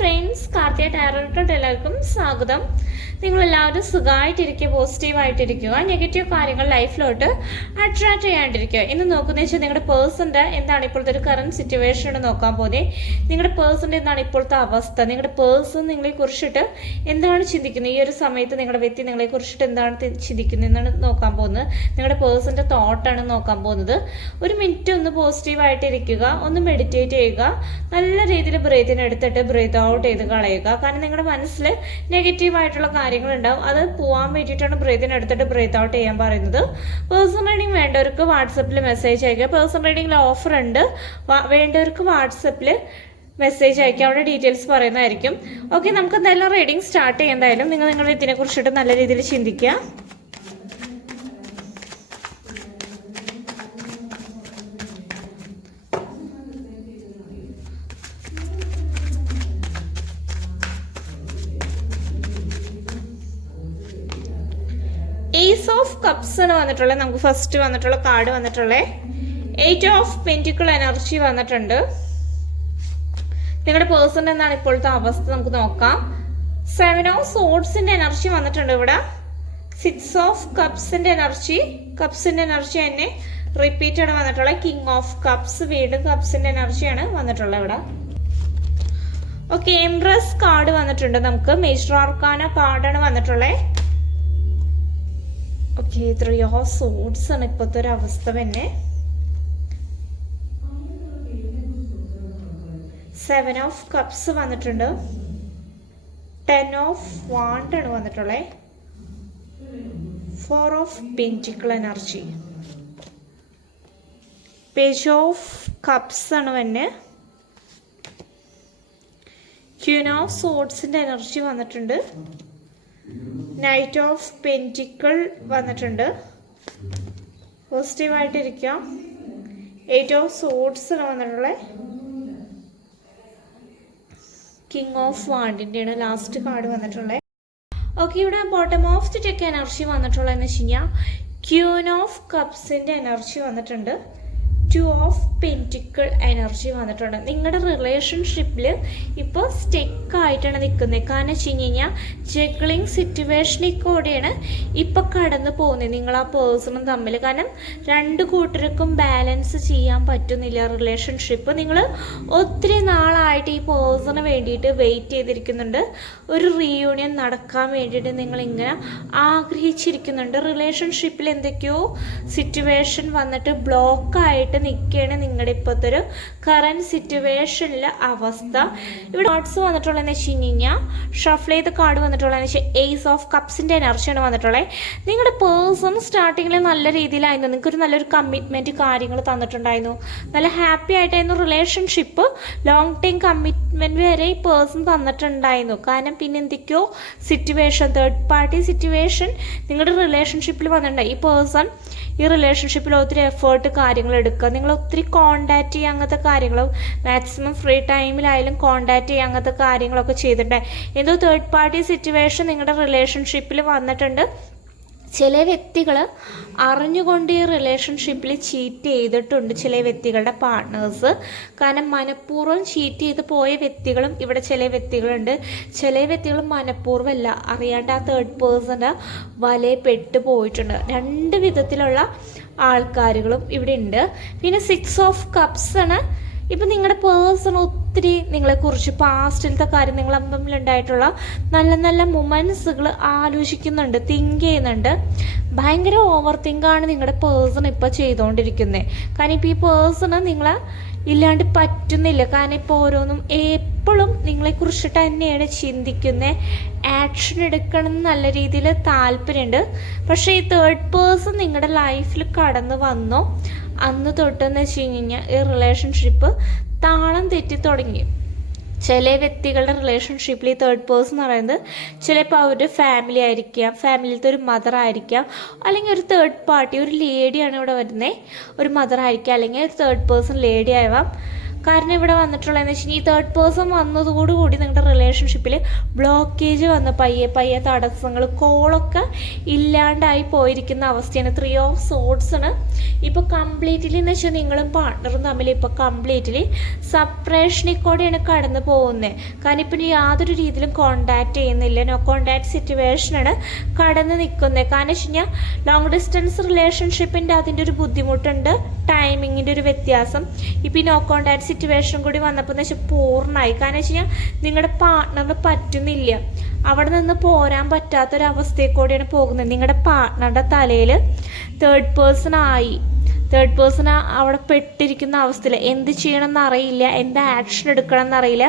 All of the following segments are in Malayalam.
ഫ്രണ്ട്സ് കാർത്തിക ടാരോട്ടോട്ട് എല്ലാവർക്കും സ്വാഗതം. നിങ്ങൾ നിങ്ങളെല്ലാവരും സുഖമായിട്ടിരിക്കുക പോസിറ്റീവായിട്ടിരിക്കുക നെഗറ്റീവ് കാര്യങ്ങൾ ലൈഫിലോട്ട് അട്രാക്ട് ചെയ്യാണ്ടിരിക്കുക. ഇന്ന് നോക്കുന്നത് വെച്ചാൽ നിങ്ങളുടെ പേഴ്സന്റെ എന്താണ് ഇപ്പോഴത്തെ ഒരു കറണ്ട് സിറ്റുവേഷൻ നോക്കാൻ പോകുന്നത് നിങ്ങളുടെ പേഴ്സന്റെ എന്താണ് ഇപ്പോഴത്തെ അവസ്ഥ? നിങ്ങളുടെ പേഴ്സൺ നിങ്ങളെ കുറിച്ചിട്ട് എന്താണ് ചിന്തിക്കുന്നത്? ഈ ഒരു സമയത്ത് നിങ്ങളുടെ വ്യക്തി നിങ്ങളെ കുറിച്ചിട്ട് എന്താണ് ചിന്തിക്കുന്നത് എന്നാണ് നോക്കാൻ പോകുന്നത്. നിങ്ങളുടെ പേഴ്സന്റെ തോട്ടാണ് നോക്കാൻ പോകുന്നത്. ഒരു മിനിറ്റ് ഒന്ന് പോസിറ്റീവായിട്ടിരിക്കുക ഒന്ന് മെഡിറ്റേറ്റ് ചെയ്യുക. നല്ല രീതിയിൽ ബ്രീത്തിനെ എടുത്തിട്ട് ബ്രീത്ത് ചെയ്ത് കളയുക. കാരണം നിങ്ങളുടെ മനസ്സിൽ കാര്യങ്ങൾ കാര്യങ്ങളുണ്ടാവും. അത് പോവാൻ വേണ്ടിയിട്ടാണ് ബ്രീതിന് എടുത്തിട്ട് ബ്രീത്ത് ഔട്ട് ചെയ്യാൻ പറയുന്നത്. പേഴ്സൺ റീഡിംഗ് വേണ്ടവർക്ക് വാട്സപ്പിൽ മെസ്സേജ് അയക്കുക. പേഴ്സൺ റീഡിംഗിൽ ഓഫർ ഉണ്ട്. വേണ്ടവർക്ക് വാട്സപ്പിൽ മെസ്സേജ് അയക്കുക. അവിടെ ഡീറ്റെയിൽസ് പറയുന്നതായിരിക്കും. ഓക്കെ നമുക്ക് എന്തായാലും റീഡിംഗ് സ്റ്റാർട്ട് ചെയ്യുന്നതായാലും നിങ്ങൾ നിങ്ങൾ നിങ്ങളുടെ ഇതിനെ കുറിച്ചിട്ട് നല്ല രീതിയിൽ ചിന്തിക്കുക. ഏസ് ഓഫ് കപ്സ് ആണ് വന്നിട്ടുള്ളത് നമുക്ക് ഫസ്റ്റ് വന്നിട്ടുള്ള കാർഡ് വന്നിട്ടുള്ളത് എയ്റ്റ് ഓഫ് പെന്റിക്കിൾ എനർജി വന്നിട്ടുണ്ട്. നിങ്ങളുടെ പേഴ്സൺ എന്താണ് ഇപ്പോഴത്തെ അവസ്ഥ നമുക്ക് നോക്കാം. സെവൻ ഓഫ് സോഡ്സിന്റെ എനർജി വന്നിട്ടുണ്ട് ഇവിടെ. സിക്സ് ഓഫ് കപ്സിന്റെ എനർജി കപ്സിന്റെ എനർജി തന്നെ റിപ്പീറ്റഡ് വന്നിട്ടുള്ള കിങ് ഓഫ് കപ്സ് വീണ്ടും കപ്സിന്റെ എനർജിയാണ് വന്നിട്ടുള്ളത് ഇവിടെ. ഓക്കെ എംബ്രസ് കാർഡ് വന്നിട്ടുണ്ട് നമുക്ക്. മേജർ ആർക്കാന കാർഡാണ് വന്നിട്ടുള്ളത്. ഓക്കെ ത്രീ ഓഫ് സൂട്ട്സ് ആണ് ഇപ്പോഴത്തെ ഒരു അവസ്ഥ തന്നെ. സെവൻ ഓഫ് കപ്സ് വന്നിട്ടുണ്ട്. ടെൻ ഓഫ് വാണ്ട് ആണ് വന്നിട്ടുള്ളത് four of pentacle energy page of cups ആണ് വന്നെ. ക്യൂൻ ഓഫ് സോഡ്സിന്റെ എനർജി വന്നിട്ടുണ്ട്. നൈറ്റ് ഓഫ് പെന്റിക്കിൾ വന്നിട്ടുണ്ട്. പോസിറ്റീവായിട്ടിരിക്കാം എയ്റ്റ് ഓഫ് സോഡ്സ് ആണ് വന്നിട്ടുള്ളത് കിങ് ഓഫ് വാണ്ടിന്റെയാണ് ലാസ്റ്റ് കാർഡ് വന്നിട്ടുള്ളത് ഓക്കെ ഇവിടെ bottom of the deck energy വന്നിട്ടുള്ളതെന്ന് വെച്ച് കഴിഞ്ഞാൽ ക്യൂൻ ഓഫ് കപ്സിന്റെ എനർജി വന്നിട്ടുണ്ട്. ടു ഓഫ് പെന്റിക്കിൾ എനർജി വന്നിട്ടുണ്ട്. നിങ്ങളുടെ റിലേഷൻഷിപ്പിൽ ഇപ്പോൾ സ്റ്റെക്ക് ആയിട്ടാണ് നിൽക്കുന്നത് കാരണം വെച്ച് കഴിഞ്ഞ് കഴിഞ്ഞാൽ ജഗ്ലിങ് സിറ്റുവേഷനിൽ കൂടെയാണ് ഇപ്പോൾ കടന്നു പോകുന്നത് നിങ്ങൾ ആ പേഴ്സണും തമ്മിൽ കാരണം രണ്ട് കൂട്ടർക്കും ബാലൻസ് ചെയ്യാൻ പറ്റുന്നില്ല റിലേഷൻഷിപ്പ് നിങ്ങൾ ഒത്തിരി നാളായിട്ട് ഈ പേഴ്സണ് വേണ്ടിയിട്ട് വെയിറ്റ് ചെയ്തിരിക്കുന്നുണ്ട്. ഒരു റീയൂണിയൻ നടക്കാൻ വേണ്ടിയിട്ട് നിങ്ങൾ ഇങ്ങനെ ആഗ്രഹിച്ചിരിക്കുന്നുണ്ട്. റിലേഷൻഷിപ്പിൽ എന്തൊക്കെയോ സിറ്റുവേഷൻ വന്നിട്ട് ബ്ലോക്കായിട്ട് നിൽക്കുകയാണ് നിങ്ങളുടെ ഇപ്പോഴത്തെ ഒരു കറന്റ് സിറ്റുവേഷനിലെ അവസ്ഥ. ഇവിടെ കാർഡ്സ് വന്നിട്ടുള്ളതെന്ന് വെച്ച് കഴിഞ്ഞാൽ ഷഫിൾ ചെയ്ത കാർഡ് വന്നിട്ടുള്ളതെന്ന് വെച്ചാൽ എയ്സ് ഓഫ് കപ്സിന്റെ എനർജിയാണ് വന്നിട്ടുള്ളത് നിങ്ങളുടെ പേഴ്സൺ സ്റ്റാർട്ടിങ്ങിൽ നല്ല രീതിയിലായിരുന്നു. നിങ്ങൾക്കൊരു നല്ലൊരു കമ്മിറ്റ്മെന്റ് കാര്യങ്ങൾ തന്നിട്ടുണ്ടായിരുന്നു. നല്ല ഹാപ്പി ആയിട്ടായിരുന്നു റിലേഷൻഷിപ്പ് ലോങ് ടൈം കമ്മിറ്റ്മെന്റ് വരെ ഈ പേഴ്സൺ തന്നിട്ടുണ്ടായിരുന്നു. കാരണം പിന്നെ എന്തൊക്കെയോ സിറ്റുവേഷൻ തേർഡ് പാർട്ടി സിറ്റുവേഷൻ നിങ്ങളുടെ റിലേഷൻഷിപ്പിൽ വന്നിട്ടുണ്ടായി ഈ പേഴ്സൺ ഈ റിലേഷൻഷിപ്പിൽ ഒത്തിരി എഫേർട്ട് കാര്യങ്ങൾ എടുക്കുക നിങ്ങൾ ഒത്തിരി കോണ്ടാക്ട് ചെയ്യുക അങ്ങനത്തെ കാര്യങ്ങൾ മാക്സിമം ഫ്രീ ടൈമിലായാലും കോണ്ടാക്ട് ചെയ്യുക അങ്ങനത്തെ കാര്യങ്ങളൊക്കെ ചെയ്തിട്ടുണ്ട് എന്തോ തേർഡ് പാർട്ടി സിറ്റുവേഷൻ നിങ്ങളുടെ റിലേഷൻഷിപ്പിൽ വന്നിട്ടുണ്ട്. ചില വ്യക്തികൾ അറിഞ്ഞുകൊണ്ട് ഈ റിലേഷൻഷിപ്പിൽ ചീറ്റ് ചെയ്തിട്ടുണ്ട് ചില വ്യക്തികളുടെ പാർട്ട്നേഴ്സ് കാരണം മനഃപൂർവം ചീറ്റ് ചെയ്ത് പോയ വ്യക്തികളും ഇവിടെ ചില വ്യക്തികളുണ്ട്. ചില വ്യക്തികൾ മനഃപൂർവമല്ല. അറിയാണ്ട് ആ തേർഡ് പേഴ്സണ് വലയെ പെട്ട് പോയിട്ടുണ്ട്. രണ്ട് വിധത്തിലുള്ള ആൾക്കാരുകളും ഇവിടെ ഉണ്ട്. പിന്നെ സിക്സ് ഓഫ് കപ്സാണ് ഇപ്പം നിങ്ങളുടെ പേഴ്സൺ ഒത്തിരി നിങ്ങളെക്കുറിച്ച് പാസ്റ്റിലത്തെ കാര്യം നിങ്ങൾ തമ്മിലുണ്ടായിട്ടുള്ള നല്ല നല്ല മൊമെൻസുകൾ ആലോചിക്കുന്നുണ്ട് തിങ്ക് ചെയ്യുന്നുണ്ട്. ഭയങ്കര ഓവർ തിങ്കാണ് നിങ്ങളുടെ പേഴ്സൺ ഇപ്പോൾ ചെയ്തുകൊണ്ടിരിക്കുന്നത് കാരണം ഇപ്പോൾ ഈ പേഴ്സണ് നിങ്ങളെ ഇല്ലാണ്ട് പറ്റുന്നില്ല. കാരണം ഇപ്പോൾ ഓരോന്നും എപ്പോഴും നിങ്ങളെക്കുറിച്ച് തന്നെയാണ് ചിന്തിക്കുന്നത് ആക്ഷൻ എടുക്കണം നല്ല രീതിയിൽ താല്പര്യമുണ്ട് പക്ഷേ ഈ തേർഡ് പേഴ്സൺ നിങ്ങളുടെ ലൈഫിൽ കടന്നു വന്നോ. അന്ന് തൊട്ടെന്ന് വെച്ച് കഴിഞ്ഞാൽ ഈ റിലേഷൻഷിപ്പ് താളം തെറ്റി തുടങ്ങി. ചില വ്യക്തികളുടെ റിലേഷൻഷിപ്പിൽ ഈ തേർഡ് പേഴ്സൺ എന്ന് പറയുന്നത് ചിലപ്പോൾ അവരുടെ ഫാമിലി ആയിരിക്കാം ഫാമിലിയിലത്തെ ഒരു മദർ ആയിരിക്കാം അല്ലെങ്കിൽ ഒരു തേർഡ് പാർട്ടി ഒരു ലേഡിയാണ് ഇവിടെ വരുന്നത് ഒരു മദർ ആയിരിക്കാം അല്ലെങ്കിൽ ഒരു തേർഡ് പേഴ്സൺ ലേഡി ആവാം. കാരണം ഇവിടെ വന്നിട്ടുള്ള എന്ന് വെച്ചാൽ ഈ തേർഡ് പേഴ്സൺ വന്നതോടുകൂടി നിങ്ങളുടെ റിലേഷൻഷിപ്പിൽ ബ്ലോക്കേജ് വന്ന. പയ്യെ പയ്യെ തടസ്സങ്ങൾ കോളൊക്കെ ഇല്ലാണ്ടായി പോയിരിക്കുന്ന അവസ്ഥയാണ്. ത്രീ ഓഫ് സോഡ്സാണ് ഇപ്പോൾ കംപ്ലീറ്റ്ലി എന്ന് വെച്ചാൽ നിങ്ങളും പാർട്ണറും തമ്മിൽ ഇപ്പോൾ കംപ്ലീറ്റ്ലി സപ്രേഷനിൽ കടന്നു പോകുന്നത് കാരണം ഇപ്പം യാതൊരു രീതിയിലും കോണ്ടാക്ട് ചെയ്യുന്നില്ല. നോ കോണ്ടാക്ട് സിറ്റുവേഷനാണ് കടന്നു നിൽക്കുന്നത് കാരണം വെച്ച് കഴിഞ്ഞാൽ ലോങ് ഡിസ്റ്റൻസ് റിലേഷൻഷിപ്പിന്റെ അതിന്റെ ഒരു ബുദ്ധിമുട്ടുണ്ട്. ടൈമിങ്ങിന്റെ ഒരു വ്യത്യാസം. ഇപ്പം ഈ നോ കോണ്ടാക്ട് സിറ്റുവേഷൻ കൂടി വന്നപ്പോൾ എന്ന് വെച്ചാൽ പൂർണമായി. കാരണം വെച്ച് കഴിഞ്ഞാൽ നിങ്ങളുടെ പാർട്ട്ണറിന് പറ്റുന്നില്ല. അവിടെ നിന്ന് പോരാൻ പറ്റാത്തൊരവസ്ഥയിൽ കൂടിയാണ് പോകുന്നത്. നിങ്ങളുടെ പാർട്ട്ണറുടെ തലയിൽ തേർഡ് പേഴ്സൺ ആയി. തേർഡ് പേഴ്സൺ അവിടെ പെട്ടിരിക്കുന്ന അവസ്ഥയിൽ എന്ത് ചെയ്യണമെന്ന് അറിയില്ല. എന്ത് ആക്ഷൻ എടുക്കണം എന്നറിയില്ല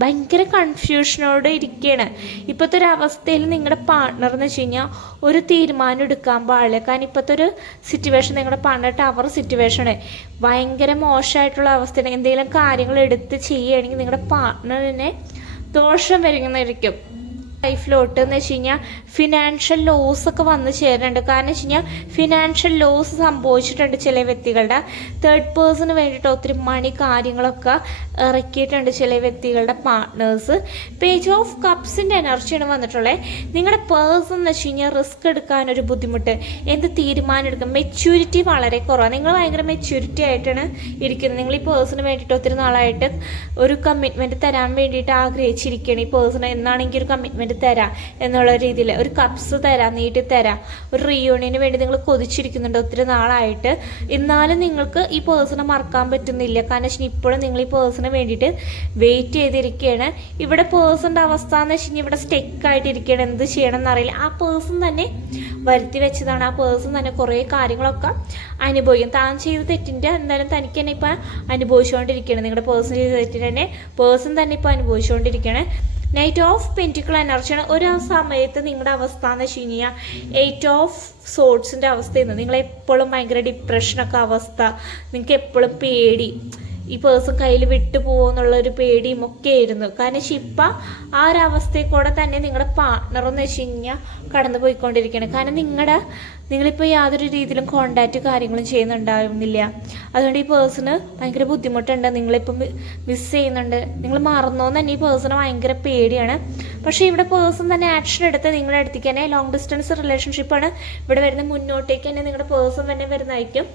ഭയങ്കര കൺഫ്യൂഷനോടെ ഇരിക്കുകയാണ് ഇപ്പോഴത്തെ ഒരു അവസ്ഥയിൽ നിങ്ങളുടെ പാർട്ണർ എന്ന് വെച്ച് കഴിഞ്ഞാൽ ഒരു തീരുമാനം എടുക്കാൻ പാടില്ല. കാരണം ഇപ്പോഴത്തെ ഒരു സിറ്റുവേഷൻ നിങ്ങളുടെ പാർട്ട്ണർ ടവർ സിറ്റുവേഷന് ഭയങ്കര മോശമായിട്ടുള്ള അവസ്ഥയാണ്. എന്തെങ്കിലും കാര്യങ്ങൾ എടുത്ത് ചെയ്യുകയാണെങ്കിൽ നിങ്ങളുടെ പാർട്ട്ണറിനെ ദോഷം വരുന്നതായിരിക്കും ലൈഫിലോട്ട് എന്ന് വെച്ച് കഴിഞ്ഞാൽ ഫിനാൻഷ്യൽ ലോസ് ഒക്കെ വന്ന് ചേരുന്നുണ്ട്. കാരണം വെച്ച് കഴിഞ്ഞാൽ ഫിനാൻഷ്യൽ ലോസ് സംഭവിച്ചിട്ടുണ്ട് ചില വ്യക്തികളുടെ. തേർഡ് പേഴ്സണ് വേണ്ടിയിട്ട് ഒത്തിരി മണി കാര്യങ്ങളൊക്കെ ഇറക്കിയിട്ടുണ്ട് ചില വ്യക്തികളുടെ പാർട്ട്നേഴ്സ് പേജ് ഓഫ് കപ്സിന്റെ എനർജിയാണ് വന്നിട്ടുള്ളത് നിങ്ങളുടെ പേഴ്സൺ എന്ന് വെച്ച് കഴിഞ്ഞാൽ റിസ്ക് എടുക്കാനൊരു ബുദ്ധിമുട്ട്. എന്ത് തീരുമാനം എടുക്കും മെച്യൂരിറ്റി വളരെ കുറവാണ് നിങ്ങൾ ഭയങ്കര മെച്യൂരിറ്റി ആയിട്ടാണ് ഇരിക്കുന്നത്. നിങ്ങൾ ഈ പേഴ്സണ് വേണ്ടിയിട്ട് ഒത്തിരി നാളായിട്ട് ഒരു കമ്മിറ്റ്മെന്റ് തരാൻ വേണ്ടിയിട്ട് ആഗ്രഹിച്ചിരിക്കുകയാണ് ഈ പേഴ്സൺ എന്നാണെങ്കിൽ ഒരു കമ്മിറ്റ്മെന്റ് തരാം എന്നുള്ള രീതിയിൽ ഒരു കപ്സ് തരാം നീട്ടി തരാം. ഒരു റീയൂണിയന് വേണ്ടി നിങ്ങൾ കൊതിച്ചിരിക്കുന്നുണ്ട് ഒത്തിരി നാളായിട്ട്. എന്നാലും നിങ്ങൾക്ക് ഈ പേഴ്സണെ മറക്കാൻ പറ്റുന്നില്ല. കാരണം വെച്ചാൽ ഇപ്പോഴും നിങ്ങൾ ഈ പേഴ്സണെ വേണ്ടിയിട്ട് വെയിറ്റ് ചെയ്തിരിക്കുകയാണ്. ഇവിടെ പേഴ്സണിന്റെ അവസ്ഥ എന്ന് വെച്ച് കഴിഞ്ഞാൽ ഇവിടെ സ്റ്റെക്ക് ആയിട്ടിരിക്കുകയാണ്. എന്ത് ചെയ്യണം എന്നറിയില്ല ആ പേഴ്സൺ തന്നെ വരുത്തി വെച്ചതാണ്. ആ പേഴ്സൺ തന്നെ കുറേ കാര്യങ്ങളൊക്കെ അനുഭവിക്കും. താൻ ചെയ്ത തെറ്റിന്റെ എന്തായാലും തനിക്ക് തന്നെ ഇപ്പം അനുഭവിച്ചുകൊണ്ടിരിക്കുകയാണ്. നിങ്ങളുടെ പേഴ്സൺ ചെയ്ത തെറ്റിന്റെ തന്നെ പേഴ്സൺ തന്നെ ഇപ്പോൾ അനുഭവിച്ചുകൊണ്ടിരിക്കുകയാണ്. നൈറ്റ് ഓഫ് പെന്റിക്കിൾ എനർജിയാണ് ഒരു സമയത്ത് നിങ്ങളുടെ അവസ്ഥ എന്ന് വെച്ച് കഴിഞ്ഞാൽ എയ്റ്റ് ഓഫ് സോട്സിന്റെ അവസ്ഥയെന്ന് നിങ്ങൾ എപ്പോഴും ഭയങ്കര ഡിപ്രഷനൊക്കെ അവസ്ഥ. നിങ്ങൾക്ക് എപ്പോഴും പേടി. ഈ പേഴ്സൺ കയ്യിൽ വിട്ടു പോകുമെന്നുള്ളൊരു പേടിയും ഒക്കെ ആയിരുന്നു. കാരണം ശിപ്പ ആ ഒരു അവസ്ഥയിൽ കൂടെ തന്നെ നിങ്ങളുടെ പാർട്ണർ എന്ന് വെച്ച് കഴിഞ്ഞാൽ കടന്നു പോയിക്കൊണ്ടിരിക്കുകയാണ് കാരണം നിങ്ങളുടെ നിങ്ങളിപ്പോൾ യാതൊരു രീതിയിലും കോണ്ടാക്റ്റ് കാര്യങ്ങളും ചെയ്യുന്നുണ്ടാവുന്നില്ല അതുകൊണ്ട് ഈ പേഴ്സണ് ഭയങ്കര ബുദ്ധിമുട്ടുണ്ട്. നിങ്ങളിപ്പം മിസ് ചെയ്യുന്നുണ്ട്. നിങ്ങൾ മറന്നോന്ന് തന്നെ ഈ പേഴ്സണ് ഭയങ്കര പേടിയാണ്. പക്ഷേ ഇവിടെ പേഴ്സൺ തന്നെ ആക്ഷൻ എടുത്ത് നിങ്ങളുടെ അടുത്തേക്ക് തന്നെ ലോങ് ഡിസ്റ്റൻസ് റിലേഷൻഷിപ്പാണ് ഇവിടെ വരുന്ന മുന്നോട്ടേക്ക് തന്നെ നിങ്ങളുടെ പേഴ്സൺ തന്നെ വരുന്നതായിരിക്കും.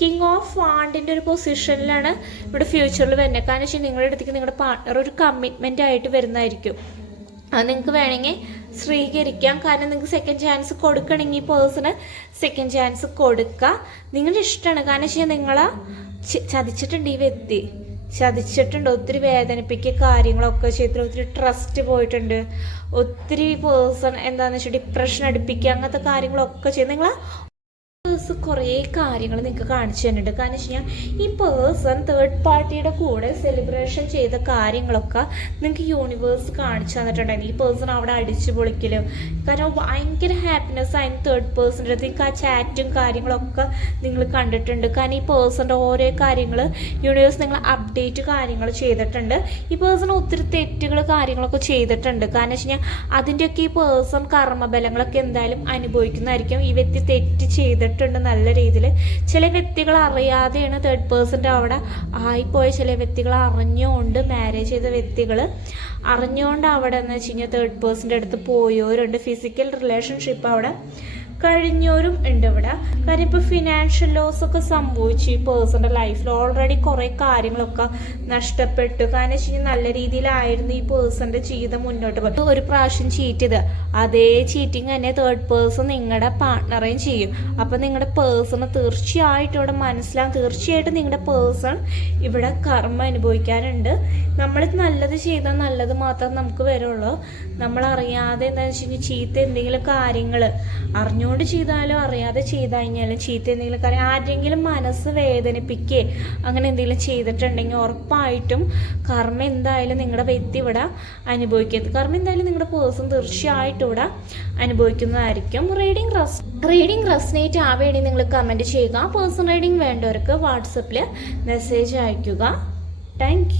കിങ് ഓഫ് വാണ്ടിന്റെ ഒരു പൊസിഷനിലാണ് ഇവിടെ ഫ്യൂച്ചറിൽ വരുന്നത്. കാരണം വെച്ചാൽ നിങ്ങളുടെ അടുത്തേക്ക് നിങ്ങളുടെ പാർട്ട്ണർ ഒരു കമ്മിറ്റ്മെന്റ് ആയിട്ട് വരുന്നതായിരിക്കും. നിങ്ങൾക്ക് വേണമെങ്കിൽ സ്വീകരിക്കാം. കാരണം നിങ്ങൾക്ക് സെക്കൻഡ് ചാൻസ് കൊടുക്കണമെങ്കിൽ പേഴ്സണ് സെക്കൻഡ് ചാൻസ് കൊടുക്കുക. നിങ്ങളുടെ ഇഷ്ടമാണ്. കാരണം വെച്ചാൽ നിങ്ങളെ ചതിച്ചിട്ടുണ്ട് ഈ വ്യക്തി. ചതിച്ചിട്ടുണ്ട്. ഒത്തിരി വേദനിപ്പിക്കുക കാര്യങ്ങളൊക്കെ ചെയ്തിട്ട് ഒത്തിരി ട്രസ്റ്റ് പോയിട്ടുണ്ട്. ഒത്തിരി പേഴ്സൺ എന്താണെന്ന് വെച്ചാൽ ഡിപ്രഷൻ അടുപ്പിക്കുക അങ്ങനത്തെ കാര്യങ്ങളൊക്കെ ചെയ്ത്. നിങ്ങൾ പേഴ്സ് കുറേ കാര്യങ്ങൾ നിങ്ങൾക്ക് കാണിച്ചു തന്നിട്ടുണ്ട്. കാരണം വെച്ച് കഴിഞ്ഞാൽ ഈ പേഴ്സൺ തേർഡ് പാർട്ടിയുടെ കൂടെ സെലിബ്രേഷൻ ചെയ്ത കാര്യങ്ങളൊക്കെ നിങ്ങൾക്ക് യൂണിവേഴ്സ് കാണിച്ചു തന്നിട്ടുണ്ടായിരുന്നു. ഈ പേഴ്സൺ അവിടെ അടിച്ചു പൊളിക്കലും. കാരണം ഭയങ്കര ഹാപ്പിനെസ് ആയിരുന്നു തേർഡ് പേഴ്സന്റെ അടുത്ത് ആ ചാറ്റും കാര്യങ്ങളൊക്കെ നിങ്ങൾ കണ്ടിട്ടുണ്ട്. കാരണം ഈ പേഴ്സന്റെ ഓരോ കാര്യങ്ങൾ യൂണിവേഴ്സ് നിങ്ങൾ അപ്ഡേറ്റ് കാര്യങ്ങൾ ചെയ്തിട്ടുണ്ട്. ഈ പേഴ്സൺ ഒത്തിരി തെറ്റുകൾ കാര്യങ്ങളൊക്കെ ചെയ്തിട്ടുണ്ട്. കാരണം വെച്ച് കഴിഞ്ഞാൽ അതിന്റെയൊക്കെ ഈ പേഴ്സൺ കർമ്മബലങ്ങളൊക്കെ എന്തായാലും അനുഭവിക്കുന്നതായിരിക്കും. ഈ വ്യക്തി തെറ്റ് ചെയ്തിട്ടുണ്ട് നല്ല രീതിയിൽ ചില വ്യക്തികൾ അറിയാതെയാണ് തേർഡ് പേഴ്സന്റെ അവിടെ ആയിപ്പോയ ചില വ്യക്തികൾ അറിഞ്ഞുകൊണ്ട് മാരേജ് ചെയ്ത വ്യക്തികൾ അറിഞ്ഞുകൊണ്ട് അവിടെ എന്ന് വെച്ച് കഴിഞ്ഞാൽ തേർഡ് പേഴ്സന്റെ അടുത്ത് പോയവരുണ്ട് ഫിസിക്കൽ റിലേഷൻഷിപ്പ് അവിടെ കഴിഞ്ഞവരും ഉണ്ട് ഇവിടെ. കാര്യം ഇപ്പോൾ ഫിനാൻഷ്യൽ ലോസ് ഒക്കെ സംഭവിച്ചു ഈ പേഴ്സണൽ ലൈഫിൽ ഓൾറെഡി കുറേ കാര്യങ്ങളൊക്കെ നഷ്ടപ്പെട്ടു. കാരണം വെച്ച് കഴിഞ്ഞാൽ നല്ല രീതിയിലായിരുന്നു ഈ പേഴ്സന്റെ ജീവിതം മുന്നോട്ട് പോകും ഒരു പ്രാവശ്യം ചീറ്റ് ചെയ്ത്. അതേ ചീറ്റിങ് തന്നെ തേർഡ് പേഴ്സൺ നിങ്ങളുടെ പാർട്ട്ണറേയും ചെയ്യും. അപ്പോൾ നിങ്ങളുടെ പേഴ്സണ് തീർച്ചയായിട്ടും ഇവിടെ മനസ്സിലാകും തീർച്ചയായിട്ടും നിങ്ങളുടെ പേഴ്സൺ ഇവിടെ കർമ്മ അനുഭവിക്കാനുണ്ട്. നമ്മൾ നല്ലത് ചെയ്താൽ നല്ലത് മാത്രം നമുക്ക് വരുള്ളൂ. നമ്മൾ അറിയാതെ എന്താണെന്ന് വെച്ച് കഴിഞ്ഞാൽ ചീത്ത എന്തെങ്കിലും കാര്യങ്ങൾ അറിഞ്ഞുകൊണ്ട് ചെയ്താലും അറിയാതെ ചെയ്ത് കഴിഞ്ഞാലും ചീത്ത എന്തെങ്കിലും കാര്യം ആരെങ്കിലും മനസ്സ് വേദനിപ്പിക്കേ അങ്ങനെ എന്തെങ്കിലും ചെയ്തിട്ടുണ്ടെങ്കിൽ ഉറപ്പായിട്ടും കർമ്മ എന്തായാലും നിങ്ങളുടെ വ്യക്തി ഇവിടെ അനുഭവിക്കരുത്. കർമ്മ എന്തായാലും നിങ്ങളുടെ പേഴ്സൺ തീർച്ചയായിട്ടും ഇവിടെ അനുഭവിക്കുന്നതായിരിക്കും. റീഡിങ് റസ് റീഡിങ് റെസ്നേറ്റ് ആവേണ്ടി നിങ്ങൾ കമന്റ് ചെയ്യുക. പേഴ്സൺ റീഡിങ് വേണ്ടവർക്ക് വാട്സപ്പിൽ മെസ്സേജ് അയക്കുക താങ്ക്